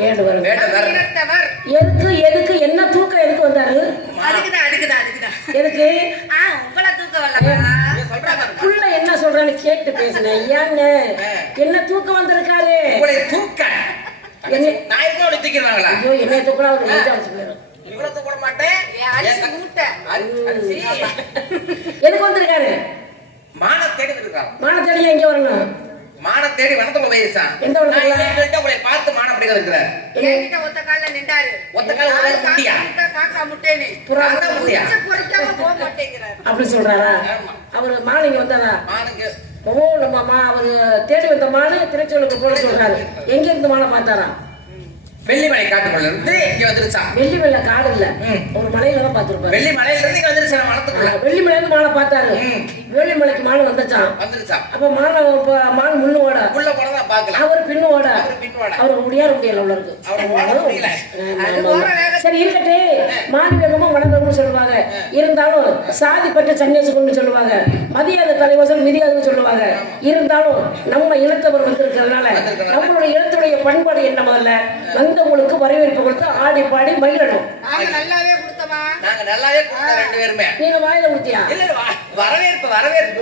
வேடுவர். எதுக்கு எதுக்கு என்ன தூக்கம் எதுக்கு வந்தாரு? எதுக்கு புள்ள என்ன சொல்றான்னு கேட்டு பேசுனேன். ஏங்க என்ன தூக்கம் வந்திருக்காரு? ஐயோ என்ன தூக்கம் ஒரு எதுக்கு வந்திருக்காரு? மான தேடி இருக்காரு. மான தேடி எங்க வரணும்? மான தேடி வனத்துல வயசா எந்த வனத்துல உங்களை பார்த்து மான அப்படி இருக்கிறார். என்கிட்ட ஒத்த கால்ல நின்றாரு. ஒத்த கால்ல முட்டியா? காக்கா முட்டேனே. புறாத முட்டியா? குறைக்காம போக மாட்டேங்கிறாரு. அப்படி சொல்றாரா? அவர் மானிங்க வந்தாரா? மானுங்க. ஓ நம்ம அவரு தேடி வந்த மான திருச்செந்தூருக்கு போட சொல்றாரு. எங்க இருந்து மான பார்த்தாரா? வெள்ளிமலை காட்டுக்குள்ள இருந்து இங்க வந்துருச்சா? வெள்ளிமலை காடு இல்ல, ஒரு மலையில தான் பாத்துருப்பாரு. வெள்ளிமலையில இருந்து இங்க வந்துருச்சா மனத்துக்குள்ள? வெள்ளிமலையில இருந்து மானை பார்த்தாரு. வெள்ளிமலைக்கு மான் வந்துச்சான். அப்ப மான் முன்னு ஓட உள்ள போனதா பாக்கலாம். அவர் பின்னு ஓட அவர் முடியாத முடியல உள்ள இருக்கு. சரி இருக்கட்டே, மான் வேகமா வளர்ந்தவங்க சொல்லுவாங்க. இருந்தாலும் சாதி பட்ட சன்னியாசி கொண்டு சொல்லுவாங்க, மதியாத தலைவசம் மிதியாதுன்னு சொல்லுவாங்க. இருந்தாலும் நம்ம இனத்தவர் வந்திருக்கிறதுனால நம்மளுடைய இனத்துடைய பண்பாடு என்ன, முதல்ல வந்தவங்களுக்கு வரவேற்பு கொடுத்து ஆடி பாடி மகிழணும். நல்லாவே கொடுத்தமா? நாங்க நல்லாவே கொடுத்தோம் ரெண்டு பேருமே. நீங்க வாயில கொடுத்தியா? இல்ல வரவேற்பு வரவேற்பு.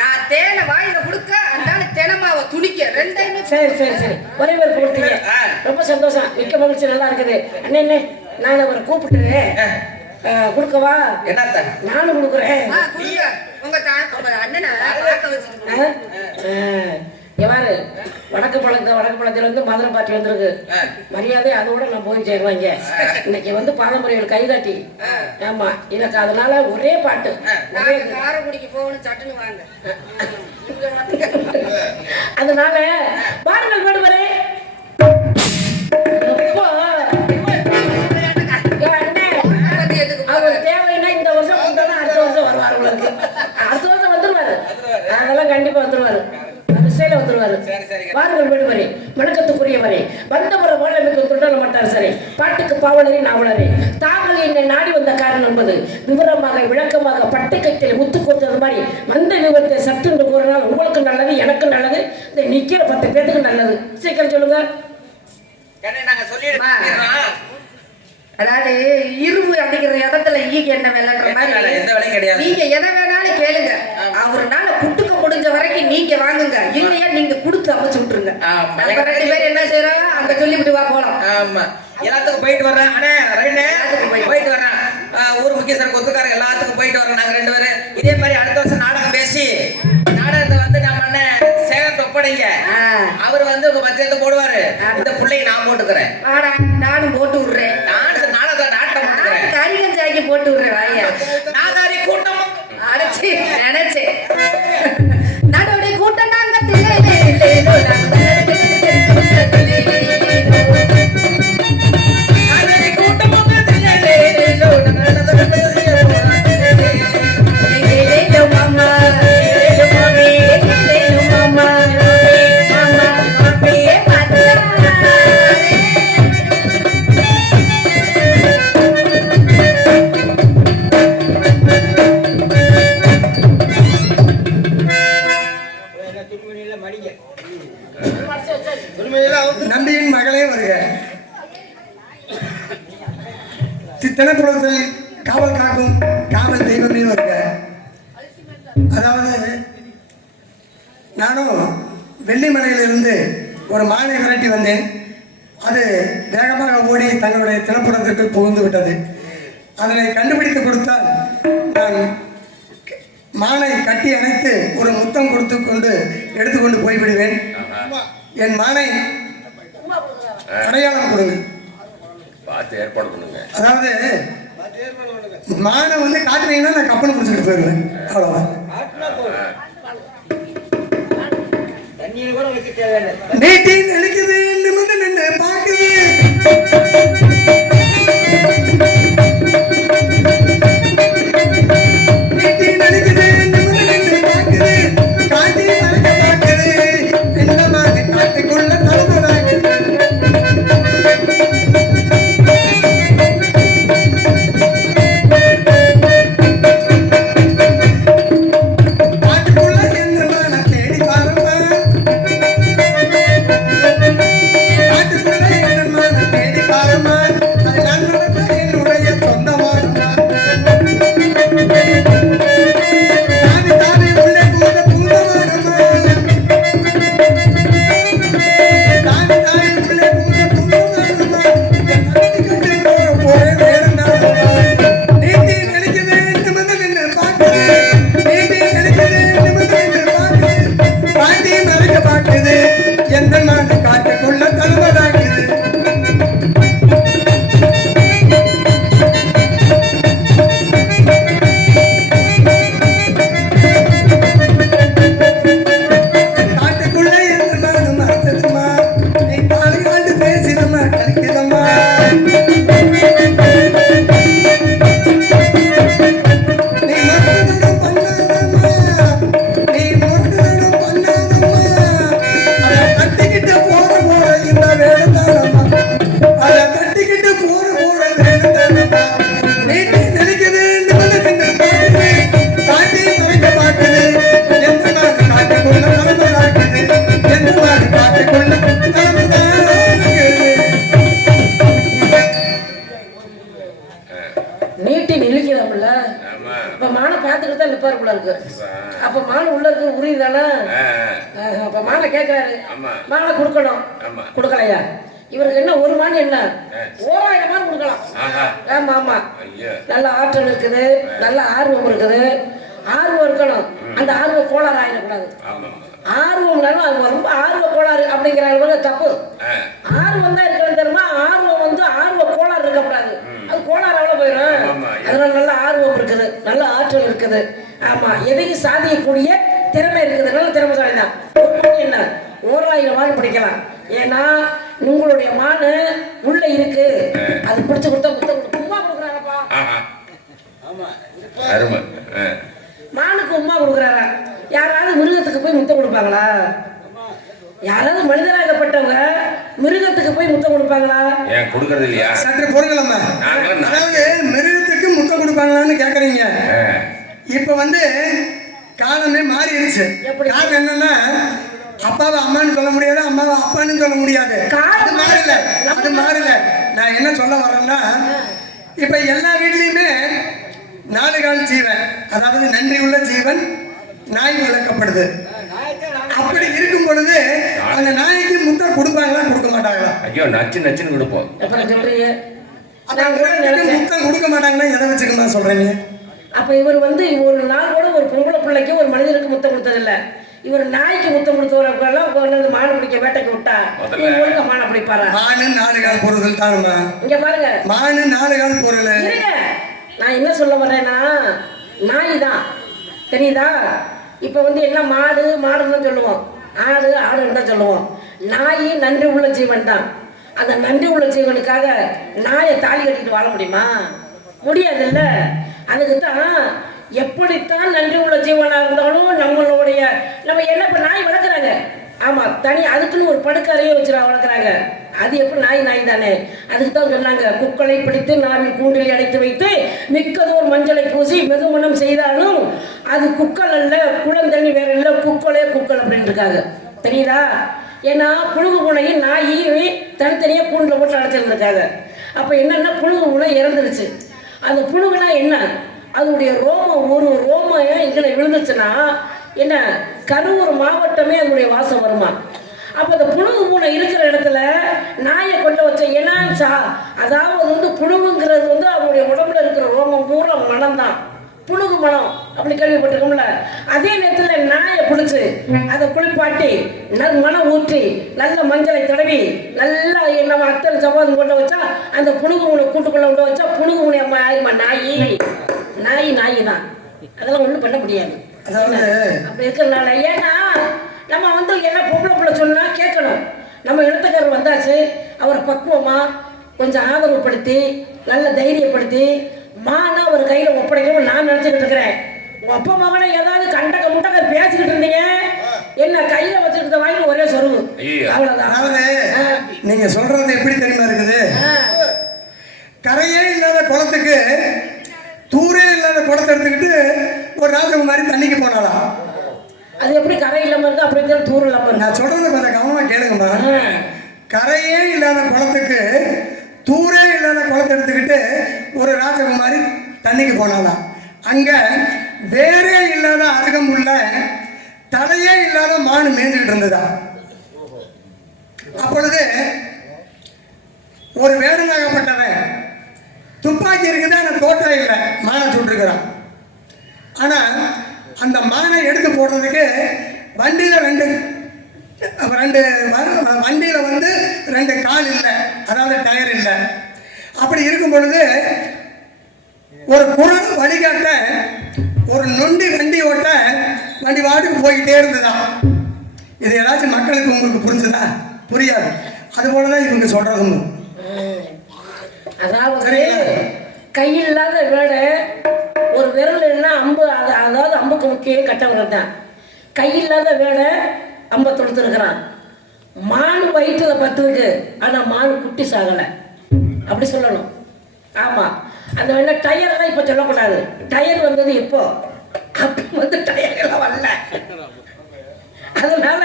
நான் தேனை வாயில கொடுக்க அந்தால தேனமாவ துணிக்க ரெண்டையுமே. சரி சரி சரி வரவேற்பு கொடுத்தீங்க, ரொம்ப சந்தோஷம், மிக்க மகிழ்ச்சி, நல்லா இருக்குது. அண்ணே நான் அவரை கூப்பிட்டு கொடுக்கவா? என்னத்த நானும் கொடுக்குறேன். உங்க அண்ணனை எவ்வாறு வடக்கு பழத்துல இருந்து மதுரை பாட்டி வந்திருக்கு. மரியாதை அதோட நான் போய் சேருவாங்க. இன்னைக்கு வந்து பாரம்பரியம் கைகாட்டி. ஆமா எனக்கு அதனால ஒரே பாட்டு. காரக்குடிக்கு போகணும், சட்டுன்னு வாங்க. அதனால பாருங்கள் வேடுவரே, அவர் தேவைன்னா இந்த வருஷம் வந்தாலும் அடுத்த வருஷம் வருவார். உங்களுக்கு அடுத்த வருஷம் வந்துருவாரு, அதெல்லாம் கண்டிப்பா வந்துருவாரு, வந்துருவாரு. பாருங்கள் வேடுவரே, வணக்கத்துக்குரியவரே, வந்தவரை வாழமைக்கு தொண்டல மாட்டார். சரி, பாட்டுக்கு பாவலரே நாவலரே, தாங்கள் என்னை நாடி வந்த காரணம் என்பது விவரமாக விளக்கமாக பட்டுக்கத்தில் முத்து கொடுத்தது மாதிரி அந்த விவரத்தை சற்று கூறினால் உங்களுக்கு நல்லது, எனக்கு நல்லது, இந்த நிக்கிற 10 பேருக்கு நல்லது. சீக்கிரம் சொல்லுங்க. அதாவது இரும்பு அப்படிங்கிற இடத்துல ஈக்கு என்ன வேலைன்ற மாதிரி நீங்க எதை வேணாலும் கேளுங்க. அவருனால புட்டுக்க முடிஞ்ச வரைக்கும் நீங்க வாங்குங்க, இல்லையா நீங்க கொடுத்து அமைச்சு விட்டுருங்க. நம்ம 2 பேரும் என்ன செய்யறோம் அங்க சொல்லிவிட்டு வா போலாம். ஆமா எல்லாத்துக்கும் போயிட்டு வர்றேன். அண்ணே ரைட் போயிட்டு வர்றேன். ஊர் முக்கியஸ்தர் கொத்துக்காரங்க எல்லாத்துக்கும் போயிட்டு வர்றோம் நாங்க 2 பேரும். இதே மாதிரி அடுத்த வருஷம் நாடகம் பேசி நாடகத்தை வந்து நம்ம அண்ணன் சேகரத்தை ஒப்படைங்க. அவர் வந்து உங்க பத்தியத்தை போடுவாரு. இந்த பிள்ளையை நான் போட்டுக்கிறேன். நானும் போட்டு விடுறேன். கரிகஞ்சாக்கி போட்டு விடுறேன். வாயா நாகாரி கூட்டம் அடைச்சி நினைச்சு நடுவுடைய கூட்டம் நாங்க நம்பியின் மகளே வருக. தினக்குளத்தில் காவல் காக்கும் காவல் தெய்வமே வருக. அதாவது நானும் வெள்ளிமலையிலிருந்து ஒரு மானை விரட்டி வந்தேன். அது வேகமாக ஓடி தங்களுடைய தினப்புறத்திற்கு புகுந்து விட்டது. அதனை கண்டுபிடித்து கொடுத்தால் நான் மானை கட்டி அணைத்து ஒரு முத்தம் கொடுத்து கொண்டு எடுத்துக்கொண்டு போய்விடுவேன். என் மானை அடையாளம் கொடுங்க, பார்த்து ஏற்பாடு பண்ணுங்க. அதாவது மானை வந்து காட்டுறீங்கன்னா நான் கப்பல் முடிச்சுட்டு போயிடுவேன். அவ்வளவுதான். மீட்டிங் நினைக்குது நின்று பாக்குது. தானே அப்ப மாலை கேட்கிறாரு மாலை கொடுக்கணும் கொடுக்கலையா இவருக்கு என்ன ஒரு மான் என்ன 1000 மான் கொடுக்கலாம் ஆமா ஆமா நல்ல ஆற்றல் இருக்குது நல்ல ஆர்வம் இருக்குது ஆர்வம் இருக்கணும் அந்த ஆர்வம் கோளாறு ஆயிடக்கூடாது ஆர்வம்னாலும் அது ரொம்ப ஆர்வ கோளாறு அப்படிங்கிற தப்பு ஆர்வம் தான் இருக்கிறது தெரியுமா ஆர்வம் வந்து ஆர்வ கோளாறு இருக்கக்கூடாது அது கோளாறு அவ்வளவு போயிடும் அதனால நல்ல ஆர்வம் இருக்குது நல்ல ஆற்றல் இருக்குது ஆமா எதையும் சாதிக்கக்கூடிய திறமை இருக்குது நல்ல திறமைசாலி தான் என்ன 1000 மான் பிடிக்கலாம் ஏன்னா உங்களுடைய மானு உள்ள இருக்கு அது பிடிச்சு கொடுத்தா உமா கொடுக்குறாங்கப்பா மானுக்கு உமா கொடுக்குறாரா யாராவது மிருகத்துக்கு போய் முத்தம் கொடுப்பாங்களா யாராவது மனிதராகப்பட்டவங்க மிருகத்துக்கு போய் முத்தம் கொடுப்பாங்களா ஏன் கொடுக்கறது இல்லையா சற்று பொருங்களம்மா அதாவது மிருகத்துக்கு முத்தம் கொடுப்பாங்களான்னு கேக்குறீங்க இப்ப வந்து காலமே மாறிடுச்சு காரணம் என்னன்னா அப்பாவை அம்மான்னு சொல்ல முடியாது அம்மாவை அப்பான்னு சொல்ல முடியாது அது மாறல நான் என்ன சொல்ல வரேன்னா இப்ப எல்லா வீட்லயுமே 4 கால் ஜீவன் அதாவது நன்றி உள்ள ஜீவன் நாய் வளர்க்கப்படுது அப்படி இருக்கும் பொழுது அந்த நாய்க்கு முட்டை கொடுப்பாங்களா கொடுக்க மாட்டாங்களா ஐயோ நச்சுன்னு கொடுப்போம் முட்டை கொடுக்க மாட்டாங்கன்னா எதை வச்சுக்கணும் சொல்றீங்க அப்ப இவர் வந்து ஒரு நாள் கூட ஒரு பொம்பளை பிள்ளைக்கு ஒரு மனிதனுக்கு முத்தம் கொடுத்ததில்ல இவர் நாய்க்கு முத்தம் கொடுத்தவரெல்லாம் மாடு பிடிக்க வேட்டைக்கு விட்டா ஒழுக்க மானை பிடிப்பாரா மானு 4 கால் பொருள் தானுமா இங்க பாருங்க மானு 4 கால் பொருள் நான் என்ன சொல்ல வர்றேன்னா நாய் தான் தெரியுதா இப்ப வந்து என்ன மாடுன்னு சொல்லுவோம் ஆடுன்னு தான் சொல்லுவோம் நாய் நன்றி உள்ள ஜீவன் தான் அந்த நன்றி உள்ள ஜீவனுக்காக நாயை தாலி கட்டிட்டு வாழ முடியுமா முடியாது இல்ல அதுக்கு தான் எப்படித்தான் நன்றி உள்ள ஜீவனா இருந்தாலும் நம்ம என்ன இப்ப நாய் வளர்க்குறாங்க ஆமா தனி அதுக்குன்னு ஒரு படுக்கறையே வளர்க்குறாங்க அது எப்படி நாய் தானே அதுக்கு தான் சொன்னாங்க குக்களை பிடித்து நாவில் கூண்டில் அடைத்து வைத்து மிக்கதோர் மஞ்சளை பூசி மெதுமணம் செய்தாலும் அது குக்கள் அல்ல குளந்தண்ணி வேற இல்ல குக்கள் அப்படின்னு இருக்காங்க தெரியுதா ஏன்னா புழுகு பூனையும் நாயையும் தனித்தனியா கூண்டில் போட்டு அடைச்சிருந்திருக்காங்க அப்ப என்னன்னா புழுகு பூனை இறந்துருச்சு அந்த புழுகுனா என்ன அதனுடைய ரோமம் ஒரு ரோமம் இங்கே விழுந்துச்சுன்னா என்ன கரூர் மாவட்டமே அதனுடைய வாசம் வருமா அப்ப அந்த புழுகு பூனை இருக்கிற இடத்துல நாயை கொண்டு வச்ச ஏன்னா அதாவது வந்து புழுகுங்கிறது வந்து அவருடைய உடம்புல இருக்கிற ரோமம் பூரா மனம் தான் புழுகு மனம் அப்படி கேள்விப்பட்டிருக்கோம்ல அதே நேரத்துல நாயை பிடிச்சு அதை குளிப்பாட்டி மனம் ஊற்றி நல்ல மஞ்சளை தடவி நல்லா நம்ம அத்தனை சவாதம் கொண்டு வச்சா அந்த புழுகு பூனை கூட்டுக்குள்ள கொண்டு வச்சா புழுகு பூனை அம்மா ஆயுமா நாய் தான் அதெல்லாம் ஒண்ணும் பண்ண முடியாது அப்படி இருக்கிறதுனால ஏன்னா நம்ம வந்து என்ன பொம்பளை பிள்ளை சொன்னா கேட்கணும் நம்ம இடத்துக்காரர் வந்தாச்சு அவரை பக்குவமா கொஞ்சம் ஆதரவுப்படுத்தி நல்ல தைரியப்படுத்தி மானா ஒரு கையில ஒப்படைக்கணும் நான் நினைச்சுக்கிட்டு இருக்கிறேன் உங்க அப்பா மகனை ஏதாவது கண்டக முட்டக பேசிக்கிட்டு இருந்தீங்க என்ன கையில வச்சுக்கிட்ட வாங்கி ஒரே சொருவு அவ்வளவுதான் நீங்க சொல்றது எப்படி தெரியுமா இருக்குது கரையே இல்லாத குளத்துக்கு தூரே இல்லாத குளத்தை எடுத்துக்கிட்டு ஒரு ராஜகுமாரி தண்ணிக்கு போனாலாம் அது எப்படி கரை இல்லாம இருக்கு அப்படி தூர் இல்லாம இருக்கு நான் சொல்றத கொஞ்சம் கவனமா கேளுங்கம்மா கரையே இல்லாத குளத்துக்கு தூரே இல்லாத குளத்தை எடுத்துக்கிட்டு ஒரு ராஜகுமாரி தண்ணிக்கு போனாலாம் அங்க வேறே இல்லாத அருகம்புள்ள தலையே இல்லாத மான் மேய்ஞ்சுக்கிட்டு இருந்ததா அப்பொழுது ஒரு வேடனாகப்பட்டவன் துப்பாக்கி இருக்குது ஆனா தோட்டம் இல்லை மானை சுட்டுருக்கிறான் ஆனா அந்த மானை எடுத்து போடுறதுக்கு வண்டியில வண்டியில வந்து 2 கால் இல்லை அதாவது டயர் இல்லை அப்படி இருக்கும் பொழுது ஒரு குரல் வழிகாட்ட ஒரு நொண்டி வண்டி ஓட்ட வண்டி வாட்டுக்கு போய்கிட்டே இருந்ததான் இது ஏதாச்சும் மக்களுக்கு உங்களுக்கு புரிஞ்சுதா புரியாது அது போலதான் இவங்க சொல்றதும் அதாவது கையில் இல்லாத வேலை ஒரு விரல் இல்லைன்னா அம்பு அதாவது அம்புக்கு முக்கிய கட்டவர்கள் தான் கையில் இல்லாத வேலை அம்பை தொடுத்துருக்கிறான் மான் வயிற்றுல பத்துருக்கு ஆனா மான் குட்டி சாகலை அப்படி சொல்லணும் ஆமா அந்த வேணா டயர் எல்லாம் இப்ப சொல்லக்கூடாது டயர் வந்தது இப்போ அப்ப வந்து டயர் எல்லாம் வரல அதனால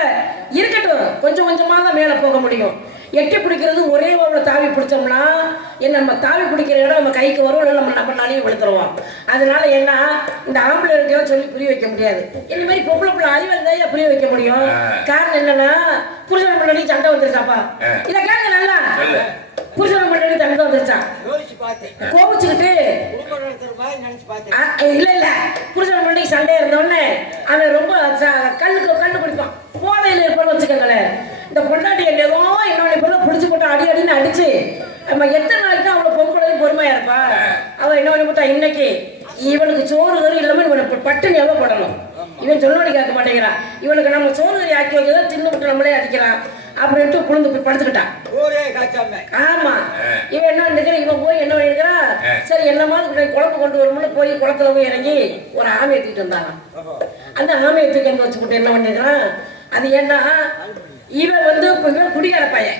இருக்கட்டும் கொஞ்சம் கொஞ்சமா தான் மேல போக முடியும் எட்டி பிடிக்கிறது ஒரே ஒரு தாவி பிடிச்சோம்னா என்ன நம்ம தாவி பிடிக்கிற இடம் நம்ம கைக்கு வரும், இல்லை நம்ம நாளையும் விழுத்துருவோம். அதனால என்ன இந்த ஆம்பளைகளுக்கெல்லாம் சொல்லி புரிய வைக்க முடியாது. இந்த மாதிரி பொம்பளை பிள்ளை அறிவல் தான் புரிய வைக்க முடியும். காரணம் என்னன்னா புருஷன் முன்னாடி சண்டை வந்துருச்சாப்பா, இதை கேட்க நல்லா புருஷன் முன்னாடி சண்டை வந்துருச்சான் கோபிச்சுக்கிட்டு இல்ல புருஷன் முன்னாடி சண்டை இருந்தோடனே அவன் ரொம்ப கண்ணு குடிப்பான், போதையில இருப்பான்னு வச்சுக்கோங்களேன். இந்த பொண்டாட்டி என்னதோ என்னோட பொருள் பிடிச்சு போட்டு அடி அடின்னு அடிச்சு நம்ம எத்தனை நாளைக்கு தான் அவளை பொம்பளை பொறுமையா இருப்பா. அவன் என்ன போட்டா இன்னைக்கு இவனுக்கு சோறு கறி இல்லாம இவனுக்கு பட்டுன்னு எவ்வளவு போடணும், இவன் சொன்னோட கேட்க மாட்டேங்கிறான். இவனுக்கு நம்ம சோறு கறி ஆக்கி வைக்கிறத தின்னு விட்டு நம்மளே அடிக்கிறான் அப்படின்ட்டு குழந்தை படுத்துக்கிட்டான். ஆமா இவன் என்ன நினைக்கிற, இவன் போய் என்ன பண்ணிருக்கிறான், சரி என்ன மாதிரி குழம்பு கொண்டு வரும்னு போய் குளத்துல போய் இறங்கி ஒரு ஆமையை தூக்கிட்டு வந்தாங்க. அந்த ஆமையை தூக்கி எங்க வச்சு போட்டு என்ன பண்ணிருக்கிறான், அது ஏன்னா இவன் வந்து இவன் குடிகார பையன்,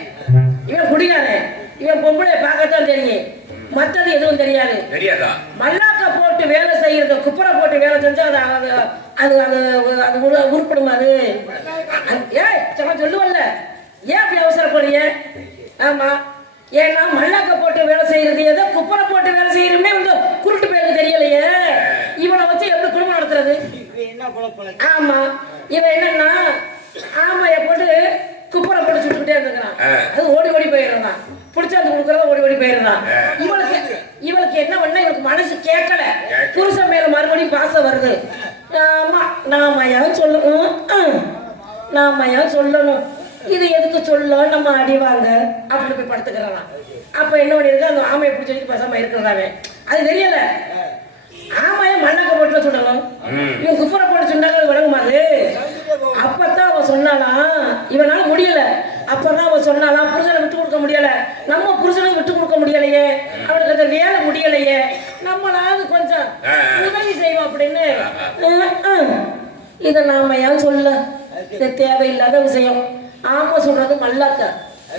இவன் குடிகாரன், இவன் பொம்பளை பார்க்கத்தான் தெரியும், மத்தது எதுவும் தெரியாது. மல்லாக்க போட்டு வேலை செய்யறது, குப்பரை போட்டு வேலை செஞ்சா அது அது அது உருப்படும். அது சொல்லுவல்ல, ஏன் அப்படி அவசரப்படுறீங்க? ஆமா ஏன்னா மல்லாக்க போட்டு வேலை செய்யறது ஏதோ குப்பரை போட்டு வேலை செய்யறோம்னே வந்து குருட்டு பேருக்கு தெரியலையே. இவனை வச்சு எப்படி குடும்பம் நடத்துறது? ஆமா இவன் என்னன்னா ஆமைய போட்டு குப்பரை போட்டு சுட்டுக்கிட்டே இருந்துக்கிறான். அது ஓடி ஓடி போயிடுறான், பிடிச்சாந்து கொடுக்கறத ஓடி ஓடி போயிடுறான். இவளுக்கு என்ன பண்ணா இவளுக்கு மனசு கேட்கல, புருஷன் மேல மறுபடியும் பாசம் வருது. ஆமா நாம ஏன் சொல்லணும், இது எதுக்கு சொல்ல நம்ம அடிவாங்க அப்படி போய் படுத்துக்கிறான். அப்ப என்ன பண்ணிருக்கு, அந்த ஆமையை பிடிச்சி பசமா இருக்கிறதாவே அது தெரியல. ஆமைய மண்ணாக்க போட்டு சொல்லணும், இவன் குப்பரை போட்டு சொன்னாங்க அது வழங்குமாது. அப்பதான் அவன் சொன்னாலாம் இவனால முடியல, அப்பதான் அவன் சொன்னாலாம் புருஷனை விட்டு கொடுக்க முடியல, நம்ம புருஷனை விட்டு கொடுக்க முடியலையே, அவனுக்கு அந்த வேலை முடியலையே, நம்மளாவது கொஞ்சம் உதவி செய்வோம் அப்படின்னு. இதை நாம ஏன் சொல்ல, இது தேவையில்லாத விஷயம். ஆமா சொல்றது மல்லாக்க,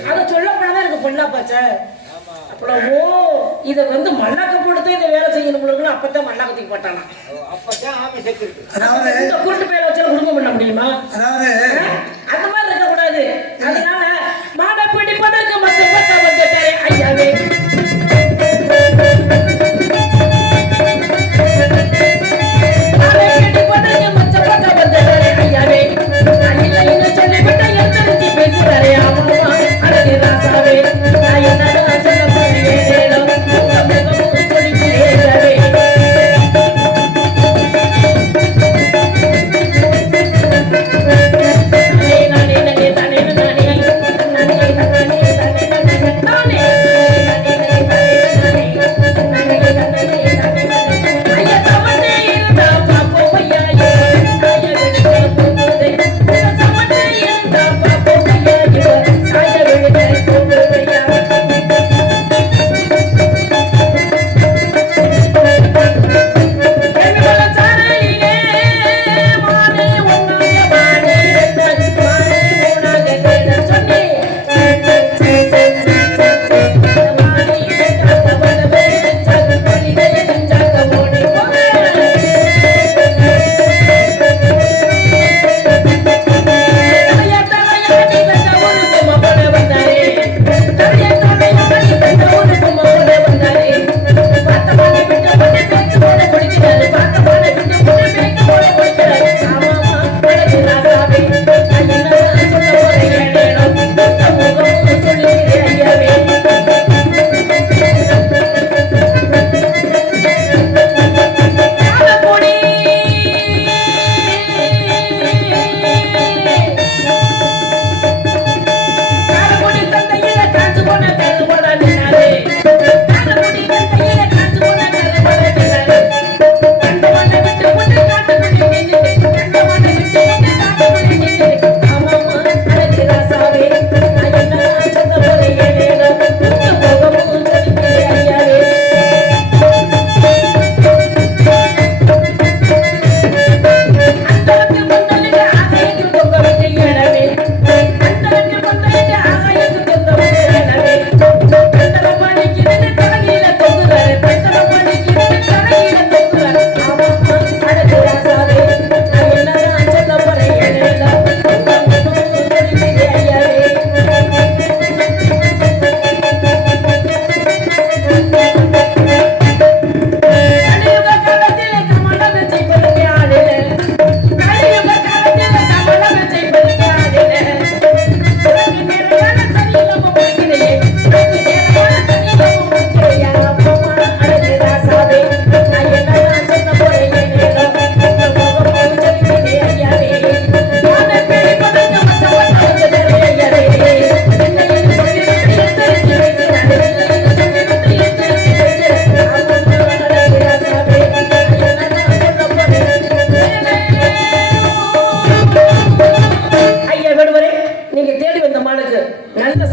அதை சொல்ல போனதான் எனக்கு பொண்ணா பாச்ச. அப்புறம் ஓ இதை வந்து மல்லாக்க போட்டுதான் இதை வேலை செய்யணும், அப்பதான் மல்லாக்கத்துக்கு போட்டானா. இந்த குருட்டு பேரை வச்சு குடும்பம் பண்ண முடியுமா? அந்த மாதிரி இருக்க கூடாது. அதனால மாட பிடிப்பதற்கு மத்த வந்துட்டாரே ஐயாவே,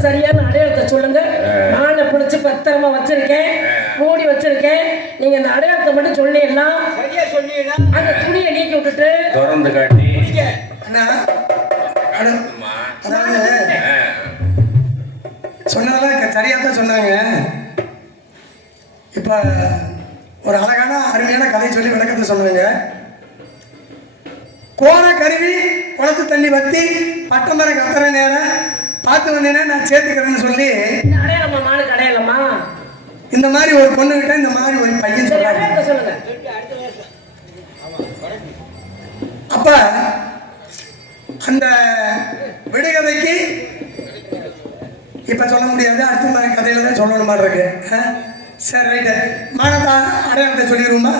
சரியான அடையாளத்தை சொல்லுங்க. மானை பிடிச்சி பத்திரமா வச்சிருக்கேன், மூடி வச்சிருக்கேன். நீங்க அந்த அடையாளத்தை மட்டும் சொல்லிடலாம். அந்த துணியை நீக்கி விட்டுட்டு திறந்து காட்டி அண்ணா, அதாவது சொன்னதெல்லாம் சரியா தான் சொன்னாங்க. இப்ப ஒரு அழகான அருமையான கதையை சொல்லி விளக்கத்தை சொல்லுங்க. கோண கருவி குளத்து தண்ணி வத்தி பட்டமரம் கத்துற நேரம் பார்த்து வந்தேன்னா நான் சேர்த்துக்கிறேன்னு சொல்லி இந்த அடையாளமா மானுக்கு அடையாளமா இந்த மாதிரி ஒரு பொண்ணு கிட்ட இந்த மாதிரி ஒரு பையன் சரி, சொல்றாரு. அடையாளத்தை சொல்லுங்க. அப்ப அந்த விடுகதைக்கு இப்ப சொல்ல முடியாது, அடுத்த கதையில தான் சொல்லணும் மாதிரி இருக்கு. சரி ரைட்டு, மானதா அடையாளத்தை சொல்லிடுவோமா?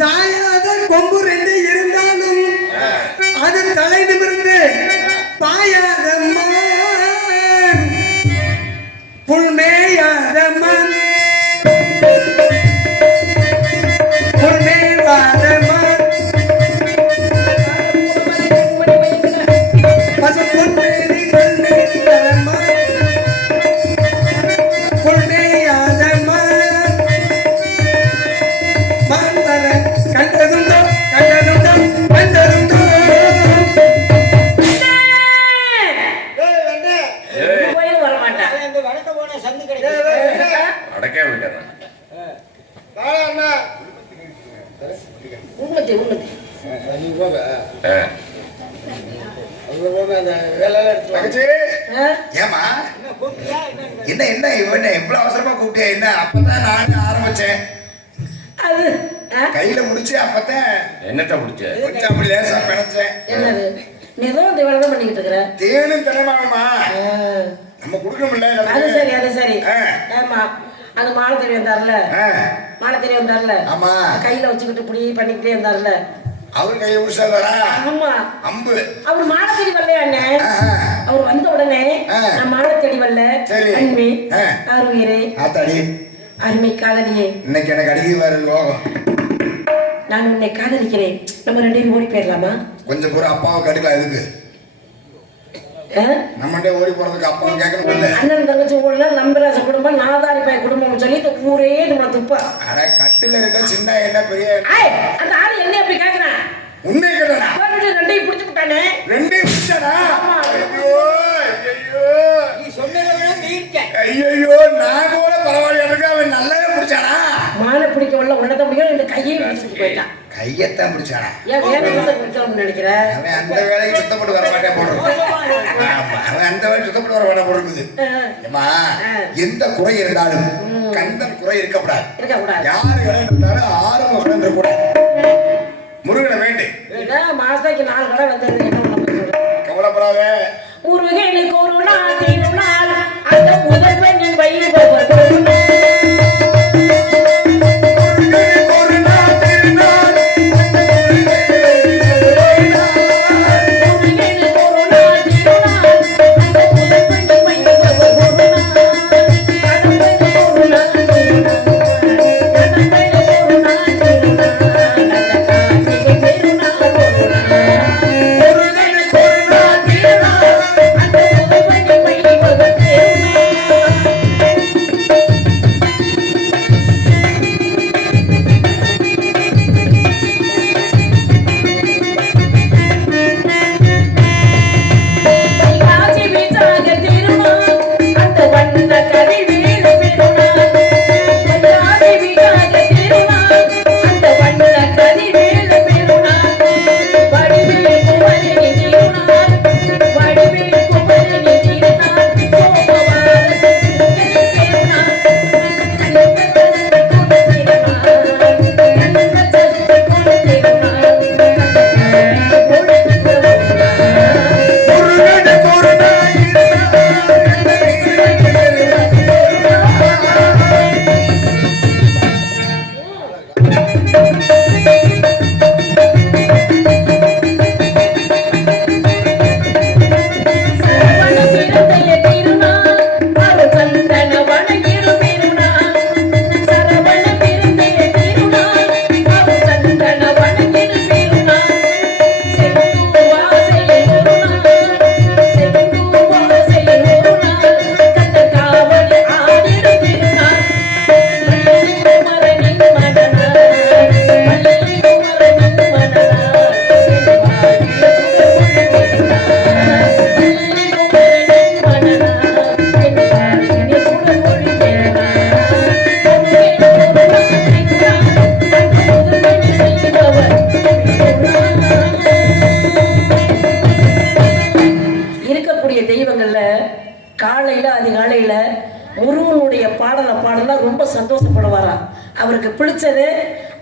சாயாத கொம்பு ரெண்டு இருந்தாலும் அது தலை நிமிர்ந்து பாயாத மான் புல்மேயாத மான் புல்மேவாத மான் பசுப்பொன்னேரி கண்ணேரி மான் புல்மேயாத மான் மான் வர கண்டதுண்டோ கண்டதுண்டோ கண்டதுண்டோ கோயில் வர மாட்டேன். அடக்கே விட்டேன். உண்மதி உண்மதி ஏமா என்ன என்ன இவன் எவ்வளவு அவசரமா கூப்பிட்டியா? என்ன அப்பதான் நான் ஆரம்பிச்சேன், அது கையில முடிச்சு அப்பதான் என்னத்த முடிச்ச கொஞ்சம் அப்படி லேசா பிணைச்சேன். என்னது நீ ஏதோ இந்த வேலை தான் பண்ணிக்கிட்டு இருக்கிற. தேனும் தினமாமா நம்ம கொடுக்கணும்ல. அது சரி அது சரி. ஆமா அது மாலை தெரிய வந்தார்ல, மாலை தெரிய வந்தார்ல, ஆமா கையில வச்சுக்கிட்டு இப்படி பண்ணிக்கிட்டே இருந்தார்ல, அவரு கையில முடிச்சாரா? ஆமா அம்பு அவர் மாலை தேடி வரலையா அண்ணே? அவர் வந்த உடனே நான் மாலை தேடி வரல. சரி. அன்பே அருவீரே ஆத்தாடி அருமை காதலியே, இன்னைக்கு எனக்கு அடிக்கடி வர யோகம். நான் உன்னை காதலிக்கிறேன். நம்ம ரெண்டு பேரும் ஓடி போயிடலாமா? கொஞ்சம் கூட அப்பாவை கடிக்கலாம். எதுக்கு நம்மகிட்ட ஓடி போறதுக்கு அப்பாவை கேட்கணும். அண்ணன் தங்கச்சி ஓடல நம்பராச குடும்பம் நாதாரி பாய் குடும்பம் சொல்லி இந்த ஊரே நம்ம துப்பா. அட கட்டில இருக்க சின்ன என்ன பெரிய அந்த ஆளு என்ன அப்படி கேக்குறான்? உன்னை கேட்டா ரெண்டையும் பிடிச்சு விட்டானே. ரெண்டையும் பிடிச்சானா? ஐயோ ஐயோ நீ சொன்னதை ஐயோ நான் கூட பரவாயில்ல இருக்கு. அவன் நல்லாவே பிடிச்சானா? மாலை பிடிக்க உள்ள உன்னத முடியும் இந்த கையை பிடிச்சிட்டு போயிட்டான். கையத்தான் பிடிச்சானா? ஏன் வேலை பிடிச்சோம்னு நினைக்கிறேன்? அவன் அந்த வேலைக்கு சுத்தப்பட்டு வர மாட்டேன் போடுறது. அவன் அந்த வேலைக்கு சுத்தப்பட்டு வர மாட்டேன் போடுறது. ஏமா எந்த குறை இருந்தாலும் கந்தன் குறை இருக்கக்கூடாது. யாரு கடை இருந்தாலும் ஆரம்ப கடை இருக்கக்கூடாது. முருகனை வேண்டு மாசத்துக்கு 4 கடை வந்தது. கவலைப்படாத. முருகனுக்கு ஒரு நாள் திருநாள் அந்த முதல்வனின் வயிறு போகும். சந்தோஷப்படுவாரா. அவருக்கு பிடிச்சது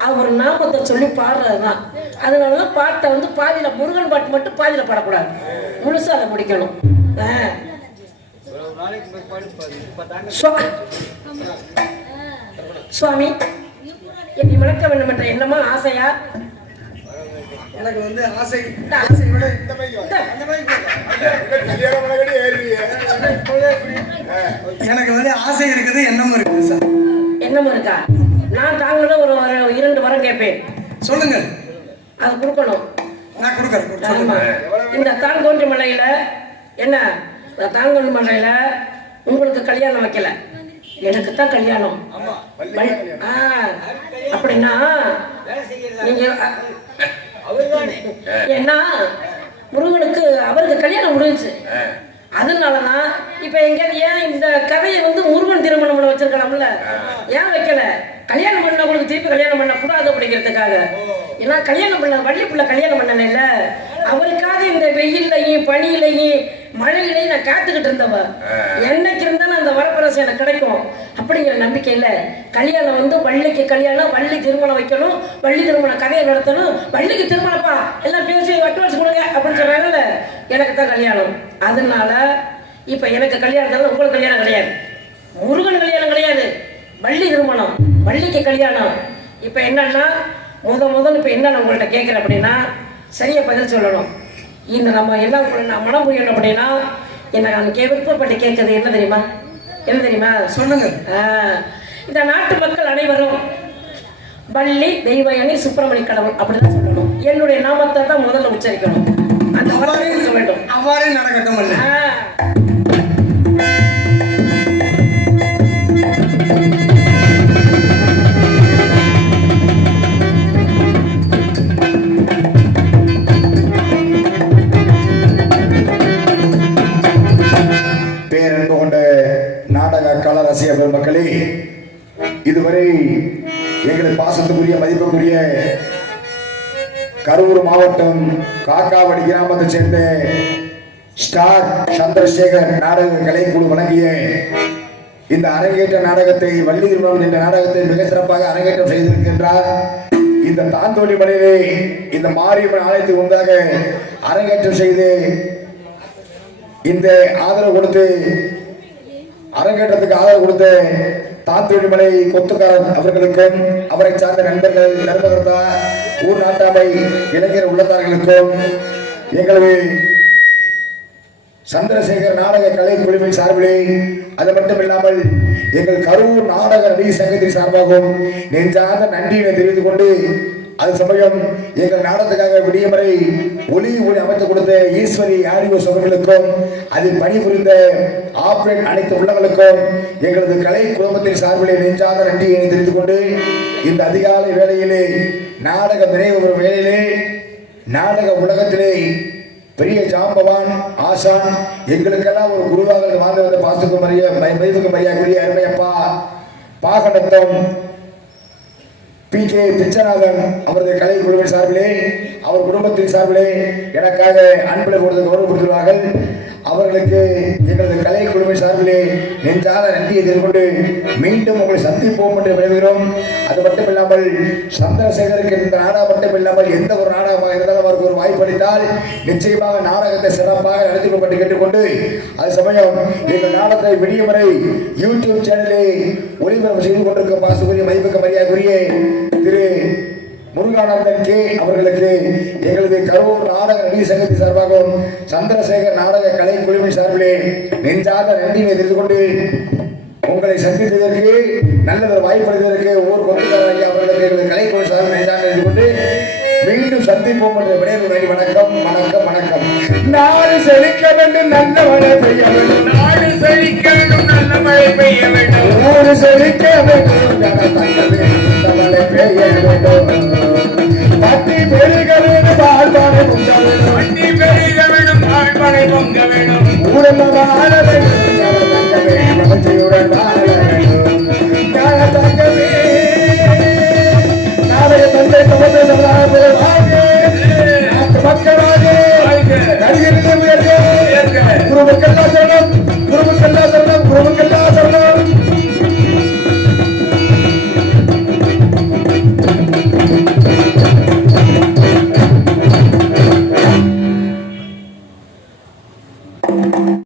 அவர் நாமத்தை சொல்லி பாடுறதுதான். அதனாலதான் பாட்டை வந்து பாதியில முருகன் பாட்டு மட்டும் பாதியில பாடக்கூடாது, முழுசா அதை முடிக்கணும். சுவாமி, என்னை விளக்க வேண்டும் என்ற எண்ணமா ஆசையா? எனக்கு வந்து ஆசை எனக்கு வந்து ஆசை இருக்குது, எண்ணமும் இருக்குது சார். எண்ணமும் இருக்கா? நான் தாங்களும் ஒரு 2 வரம் கேட்பேன். சொல்லுங்க. அது கொடுக்கணும். நான் கொடுக்கறேன். ஆமா. இந்த தான்கோன்றி மலையில என்ன, தான்கோன்றி மலையில உங்களுக்கு கல்யாணம் வைக்கல, எனக்கு தான் கல்யாணம். அப்படின்னா நீங்க ஏன்னா முருகனுக்கு அவருக்கு கல்யாணம் முடிஞ்சுச்சு. அதனாலதான் இப்ப எங்கேயாவது ஏன் இந்த கதையை வந்து முருகன் திருமணம் வச்சிருக்கலாம்ல, ஏன் வைக்கல? கல்யாணம் பண்ணவங்களுக்கு திருப்பி கல்யாணம் பண்ண கூடாது அப்படிங்கிறதுக்காக. ஏன்னா கல்யாணம் பண்ண வள்ளி பிள்ளை கல்யாணம் பண்ணல, அவருக்காக இந்த வெயில்லையும் பனியிலையும் மழையிலையும் நான் காத்துக்கிட்டு இருந்தவ. என்னைக்கு இருந்தாலும் அந்த வரப்பரசு எனக்கு கிடைக்கும் அப்படிங்கிற நம்பிக்கையில கல்யாணம் வந்து வள்ளிக்கு கல்யாணம், வள்ளி திருமணம் வைக்கணும், வள்ளி திருமண கதையை நடத்தணும், வள்ளிக்கு திருமணப்பா எல்லாம் பேசி அட்வான்ஸ் கொடுங்க அப்படின்னு சொல்றாங்கல்ல, எனக்கு தான் கல்யாணம். அதனால இப்ப எனக்கு கல்யாணம், உங்களுக்கு கல்யாணம் கிடையாது, முருகன் கல்யாணம் கிடையாது, வள்ளி திருமணம், வள்ளிக்கு கல்யாணம். இப்ப என்னன்னா முதல் இப்ப என்ன உங்கள்கிட்ட கேட்கிறேன் அப்படின்னா சரியா பதில் சொல்லணும். இந்த நம்ம எல்லாம் மனம் புரியணும் அப்படின்னா என்ன நான் விருப்பப்பட்டு கேட்கறது என்ன தெரியுமா? என்ன தெரியுமா? சொல்லுங்க. இந்த நாட்டு மக்கள் அனைவரும் வள்ளி தெய்வயானி சுப்பிரமணிய கடவுள் அப்படிதான் சொல்லணும். என்னுடைய நாமத்தை தான் முதல்ல உச்சரிக்கணும். அந்த சொல்ல வேண்டும். அவ்வாறே நடக்கட்டும். பேரன்பு கொண்ட நாடக கல ரசிக பெருமக்களே, இதுவரை எங்களது பாசத்துக்குரிய மதிப்புக்குரிய கரூர் மாவட்டம் காக்காவடி கிராமத்தை சேர்ந்த ஸ்டார் சந்திரசேகர் நாடக கலைக்குழு வழங்கிய இந்த அரங்கேற்ற நாடகத்தை வள்ளி திருமணம் என்ற நாடகத்தை மிக சிறப்பாக அரங்கேற்றம் செய்திருக்கின்றார். இந்த தாந்தோழி மலையிலே இந்த மாரியம்மன் ஆலயத்துக்கு முன்பாக அரங்கேற்றம் செய்து இந்த ஆதரவு கொடுத்து அரங்கேற்றத்துக்கு ஆதரவு கொடுத்த தாந்தோழிமலை கொத்துக்காரன் அவர்களுக்கும் அவரை சார்ந்த நண்பர்கள், நண்பர்களா, ஊர் நாட்டாமை இளைஞர் உள்ளத்தார்களுக்கும் எங்களது சந்திரசேகர் நாடக கலை குழுவின் சார்பிலே, அது மட்டும் இல்லாமல் எங்கள் கரூர் நாடக நடிகர் சங்கத்தின் சார்பாகவும் நெஞ்சார்ந்த நன்றியினை தெரிவித்துக் கொண்டு, அது சமயம் எங்கள் நாடகத்துக்காக விடியமறை ஒளி அமைத்து கொடுத்த ஈஸ்வரி ஆடியோ சோழர்களுக்கும் அதில் பணிபுரிந்த ஆப்ரேட் அனைத்து உள்ளங்களுக்கும் எங்களது கலை குடும்பத்தின் சார்பிலே நெஞ்சார்ந்த நன்றியை தெரிவித்துக் கொண்டு, இந்த அதிகாலை வேளையிலே நாடக நிறைவு பெறும் வேளையிலே நாடக உலகத்திலே பெரிய ஜாம்பவான் ஆசான் எங்களுக்கெல்லாம் ஒரு குருவாக வாழ்ந்து வந்த பாசுக்கும் மரியாதைக்கும் மரியாதைக்குரிய அருமையப்பா பாகண்டத்தம் பி.கே. பிச்சநாதன் அவரது கலை குழுவின் சார்பிலே, அவர் குடும்பத்தின் சார்பிலே எனக்காக அன்பளை கொடுத்து கௌரவப்படுத்துவார்கள். அவர்களுக்கு எங்களது கலை குழுவின் சார்பிலே நெஞ்சால நன்றியை தெரிவித்துக்கொண்டு மீண்டும் உங்களை சந்திப்போம் என்று விளைவுகிறோம். அது மட்டும் இல்லாமல் சந்திரசேகருக்கு இந்த நாடகம் மட்டும் இல்லாமல் எந்த ஒரு நாடகமாக இருந்தாலும் அவருக்கு ஒரு வாய்ப்பு அளித்தால் நிச்சயமாக நாடகத்தை சிறப்பாக நடத்தி கொண்டு கேட்டுக்கொண்டு, அது சமயம் எங்கள் நாடகத்தை விடியவரை யூடியூப் சேனலை ஒளிபரப்பு செய்து கொண்டிருக்கும் பாசுக்குரிய மதிப்புக்கு மரியாதைக்குரிய திரு முருகானந்தன் கே அவர்களுக்கு எங்களது கரூர் நாடக நடிகர் சங்கத்தின் சார்பாகவும் சந்திரசேகர் நாடக கலை குழுவின் சார்பிலே நெஞ்சார்ந்த நன்றியை தெரிந்து கொண்டு உங்களை சந்தித்ததற்கு நல்ல ஒரு வாய்ப்பளித்ததற்கு ஊர் கொத்துக்காரர் ஐயா அவர்களுக்கு எங்களது கலை குழு சார்பில் நெஞ்சார்ந்த தெரிந்து கொண்டு மீண்டும் சந்திப்போம் என்ற விடையை வேண்டி வணக்கம் வணக்கம் வணக்கம். நாடு செழிக்க வேண்டும், நல்ல மழை பெய்ய வேண்டும், நாடு செழிக்க வேண்டும், நல்ல மழை பெய்ய வேண்டும், ஊரு செழிக்க வேண்டும், மழை பெய்ய வேண்டும், பட்டி பெருக வேண்டும், வாழ்வானை பொங்க வேண்டும், பட்டி பெருக வேண்டும், வாழ்வானை பொங்க வேண்டும், ஊரெல்லாம் வாழ வேண்டும், மகிழ்ச்சியுடன் வாழ வேண்டும், ஞான தங்கமே நாளைய தந்தை தமது நாட்டு மக்களாக நடிகர்கள் குரு மக்கள்